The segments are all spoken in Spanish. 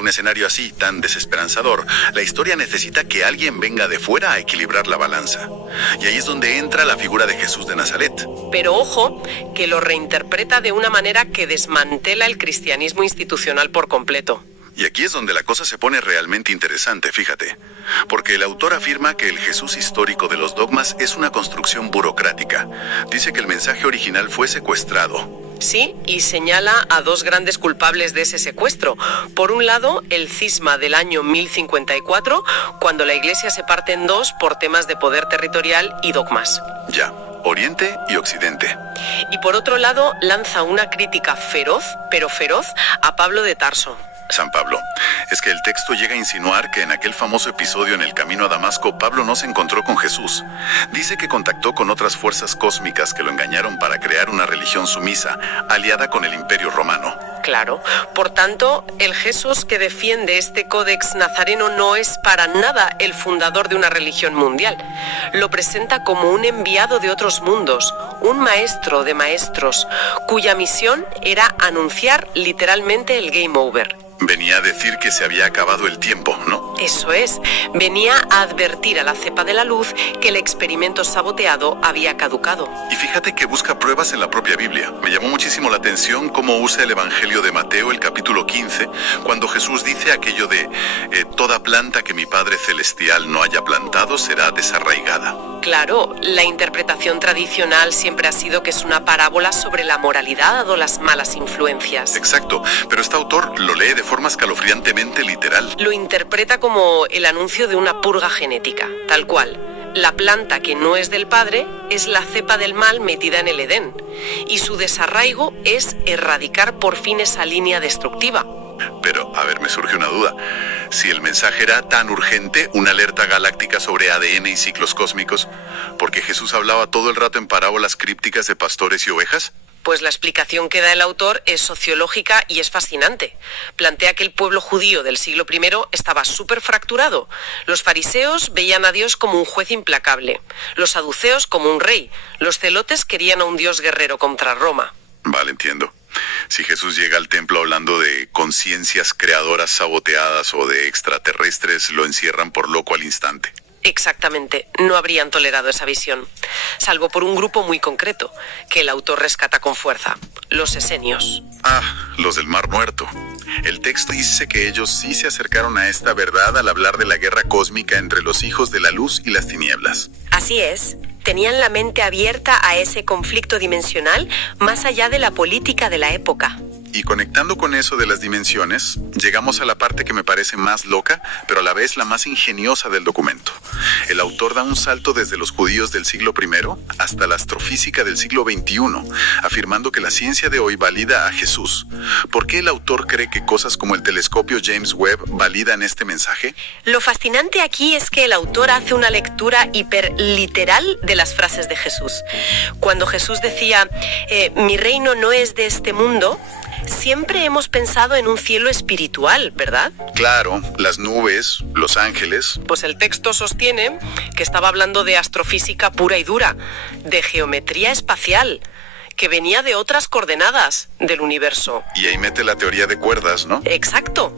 un escenario así, tan desesperanzador, la historia necesita que alguien venga de fuera a equilibrar la balanza. Y ahí es donde entra la figura de Jesús de Nazaret. Pero ojo, que lo reinterpreta de una manera que desmantela el cristianismo institucional por completo. Y aquí es donde la cosa se pone realmente interesante, fíjate. Porque el autor afirma que el Jesús histórico de los dogmas es una construcción burocrática. Dice que el mensaje original fue secuestrado. Sí, y señala a dos grandes culpables de ese secuestro. Por un lado, el cisma del año 1054, cuando la Iglesia se parte en dos por temas de poder territorial y dogmas. Ya, Oriente y Occidente. Y por otro lado, lanza una crítica feroz, pero feroz, a Pablo de Tarso. San Pablo. Es que el texto llega a insinuar que en aquel famoso episodio en el camino a Damasco, Pablo no se encontró con Jesús. Dice que contactó con otras fuerzas cósmicas que lo engañaron para crear una religión sumisa, aliada con el Imperio Romano. Claro. Por tanto, el Jesús que defiende este códex nazareno no es para nada el fundador de una religión mundial. Lo presenta como un enviado de otros mundos, un maestro de maestros, cuya misión era anunciar literalmente el game over. Venía a decir que se había acabado el tiempo, ¿no? Eso es. Venía a advertir a la cepa de la luz que el experimento saboteado había caducado. Y fíjate que busca pruebas en la propia Biblia. Me llamó muchísimo la atención cómo usa el Evangelio de Mateo, el capítulo 15, cuando Jesús dice aquello de toda planta que mi Padre Celestial no haya plantado será desarraigada. Claro, la interpretación tradicional siempre ha sido que es una parábola sobre la moralidad o las malas influencias. Exacto, pero este autor lo lee de forma escalofriantemente literal. Lo interpreta como el anuncio de una purga genética, tal cual. La planta que no es del padre es la cepa del mal metida en el Edén, y su desarraigo es erradicar por fin esa línea destructiva. Pero, a ver, me surge una duda. Si el mensaje era tan urgente, una alerta galáctica sobre ADN y ciclos cósmicos, ¿por qué Jesús hablaba todo el rato en parábolas crípticas de pastores y ovejas? Pues la explicación que da el autor es sociológica y es fascinante. Plantea que el pueblo judío del siglo I estaba súper fracturado. Los fariseos veían a Dios como un juez implacable, los saduceos como un rey, los celotes querían a un Dios guerrero contra Roma. Vale, entiendo. Si Jesús llega al templo hablando de conciencias creadoras saboteadas o de extraterrestres, lo encierran por loco al instante. Exactamente, no habrían tolerado esa visión, salvo por un grupo muy concreto, que el autor rescata con fuerza, los esenios. Ah, los del Mar Muerto. El texto dice que ellos sí se acercaron a esta verdad al hablar de la guerra cósmica entre los hijos de la luz y las tinieblas. Así es. Tenían la mente abierta a ese conflicto dimensional más allá de la política de la época. Y conectando con eso de las dimensiones, llegamos a la parte que me parece más loca, pero a la vez la más ingeniosa del documento. El autor da un salto desde los judíos del siglo I hasta la astrofísica del siglo XXI, afirmando que la ciencia de hoy valida a Jesús. ¿Por qué el autor cree que cosas como el telescopio James Webb validan este mensaje? Lo fascinante aquí es que el autor hace una lectura hiperliteral de las frases de Jesús. Cuando Jesús decía, mi reino no es de este mundo, siempre hemos pensado en un cielo espiritual, ¿verdad? Claro, las nubes, los ángeles. Pues el texto sostiene que estaba hablando de astrofísica pura y dura, de geometría espacial, que venía de otras coordenadas del universo. Y ahí mete la teoría de cuerdas, ¿no? Exacto.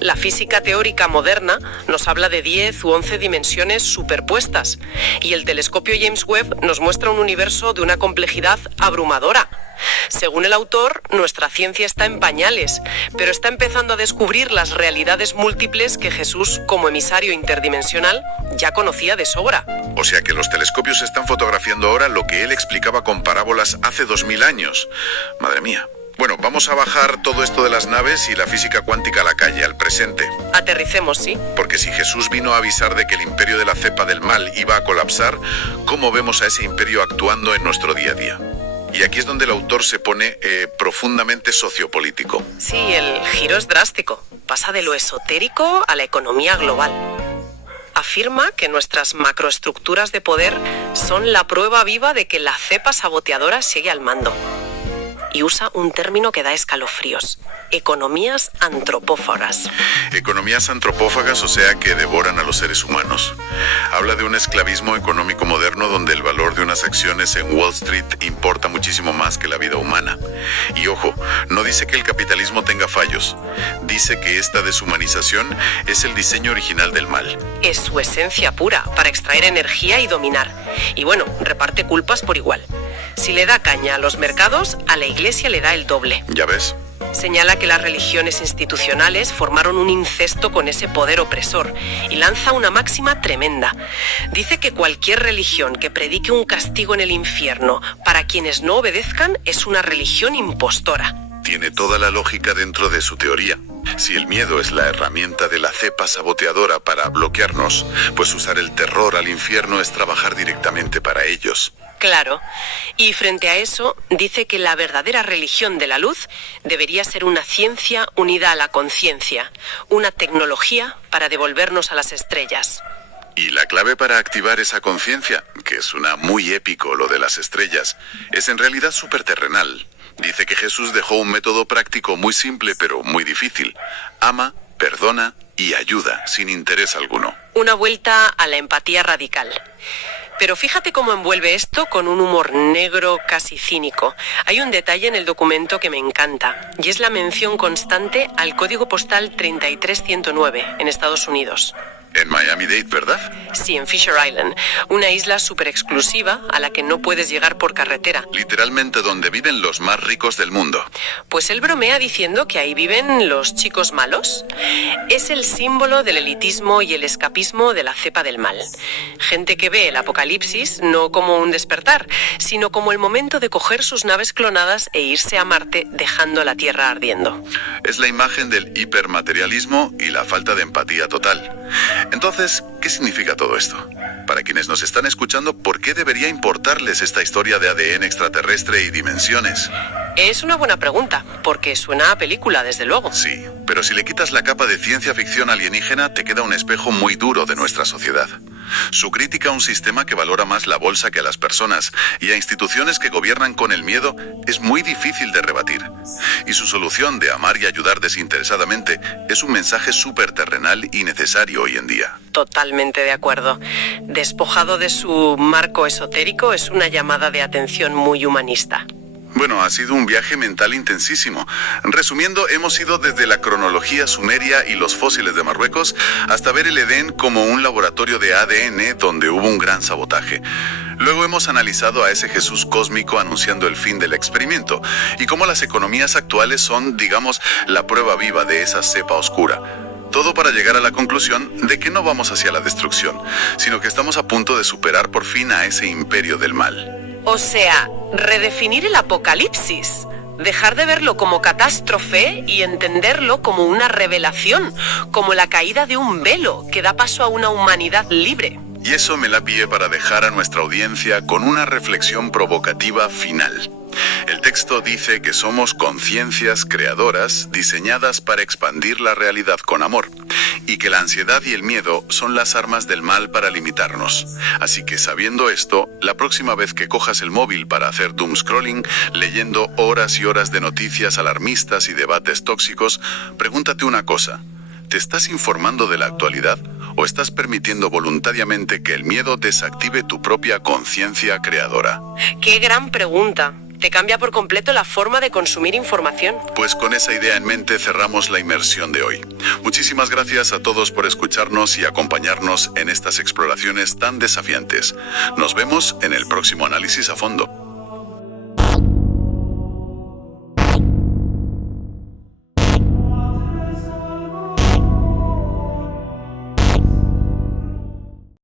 La física teórica moderna nos habla de 10 u 11 dimensiones superpuestas, y el telescopio James Webb nos muestra un universo de una complejidad abrumadora. Según el autor, nuestra ciencia está en pañales, pero está empezando a descubrir las realidades múltiples que Jesús, como emisario interdimensional, ya conocía de sobra. O sea que los telescopios están fotografiando ahora lo que él explicaba con parábolas hace 2000 años. Madre mía. Bueno, vamos a bajar todo esto de las naves y la física cuántica a la calle, al presente. Aterricemos, ¿sí? Porque si Jesús vino a avisar de que el imperio de la cepa del mal iba a colapsar, ¿cómo vemos a ese imperio actuando en nuestro día a día? Y aquí es donde el autor se pone profundamente sociopolítico. Sí, el giro es drástico. Pasa de lo esotérico a la economía global. Afirma que nuestras macroestructuras de poder son la prueba viva de que la cepa saboteadora sigue al mando. y usa un término que da escalofríos: economías antropófagas. Economías antropófagas, o sea, que devoran a los seres humanos. Habla de un esclavismo económico moderno donde el valor de unas acciones en Wall Street importa muchísimo más que la vida humana. Y ojo, no dice que el capitalismo tenga fallos. Dice que esta deshumanización es el diseño original del mal. Es su esencia pura, para extraer energía y dominar. Y bueno, reparte culpas por igual. Si le da caña a los mercados, a la Iglesia le da el doble. ¿Ya ves? Señala que las religiones institucionales formaron un incesto con ese poder opresor y lanza una máxima tremenda. Dice que cualquier religión que predique un castigo en el infierno para quienes no obedezcan es una religión impostora. Tiene toda la lógica dentro de su teoría. Si el miedo es la herramienta de la cepa saboteadora para bloquearnos, pues usar el terror al infierno es trabajar directamente para ellos. Claro. Y frente a eso, dice que la verdadera religión de la luz debería ser una ciencia unida a la conciencia, una tecnología para devolvernos a las estrellas. Y la clave para activar esa conciencia, que suena muy épico lo de las estrellas, es en realidad súper terrenal. Dice que Jesús dejó un método práctico muy simple pero muy difícil. Ama, perdona y ayuda, sin interés alguno. Una vuelta a la empatía radical. Pero fíjate cómo envuelve esto con un humor negro, casi cínico. Hay un detalle en el documento que me encanta, y es la mención constante al código postal 33109 en Estados Unidos. En Miami-Dade, ¿verdad? Sí, en Fisher Island, una isla súper exclusiva a la que no puedes llegar por carretera. Literalmente donde viven los más ricos del mundo. Pues él bromea diciendo que ahí viven los chicos malos. Es el símbolo del elitismo y el escapismo de la cepa del mal. Gente que ve el apocalipsis no como un despertar, sino como el momento de coger sus naves clonadas e irse a Marte dejando la Tierra ardiendo. Es la imagen del hipermaterialismo y la falta de empatía total. Entonces, ¿qué significa todo esto? Para quienes nos están escuchando, ¿por qué debería importarles esta historia de ADN extraterrestre y dimensiones? Es una buena pregunta, porque suena a película, desde luego. Sí, pero si le quitas la capa de ciencia ficción alienígena, te queda un espejo muy duro de nuestra sociedad. Su crítica a un sistema que valora más la bolsa que a las personas y a instituciones que gobiernan con el miedo es muy difícil de rebatir. Y su solución de amar y ayudar desinteresadamente es un mensaje súper terrenal y necesario hoy en día. Totalmente de acuerdo. Despojado de su marco esotérico, es una llamada de atención muy humanista. Bueno, ha sido un viaje mental intensísimo. Resumiendo, hemos ido desde la cronología sumeria y los fósiles de Marruecos hasta ver el Edén como un laboratorio de ADN donde hubo un gran sabotaje. Luego hemos analizado a ese Jesús cósmico anunciando el fin del experimento y cómo las economías actuales son, digamos, la prueba viva de esa cepa oscura. Todo para llegar a la conclusión de que no vamos hacia la destrucción, sino que estamos a punto de superar por fin a ese imperio del mal. O sea, redefinir el apocalipsis. Dejar de verlo como catástrofe y entenderlo como una revelación, como la caída de un velo que da paso a una humanidad libre. Y eso me la pide para dejar a nuestra audiencia con una reflexión provocativa final. El texto dice que somos conciencias creadoras diseñadas para expandir la realidad con amor, y que la ansiedad y el miedo son las armas del mal para limitarnos. Así que sabiendo esto, la próxima vez que cojas el móvil para hacer doom scrolling, leyendo horas y horas de noticias alarmistas y debates tóxicos, pregúntate una cosa: ¿te estás informando de la actualidad o estás permitiendo voluntariamente que el miedo desactive tu propia conciencia creadora? ¡Qué gran pregunta! Te cambia por completo la forma de consumir información. Pues con esa idea en mente cerramos la inmersión de hoy. Muchísimas gracias a todos por escucharnos y acompañarnos en estas exploraciones tan desafiantes. Nos vemos en el próximo análisis a fondo.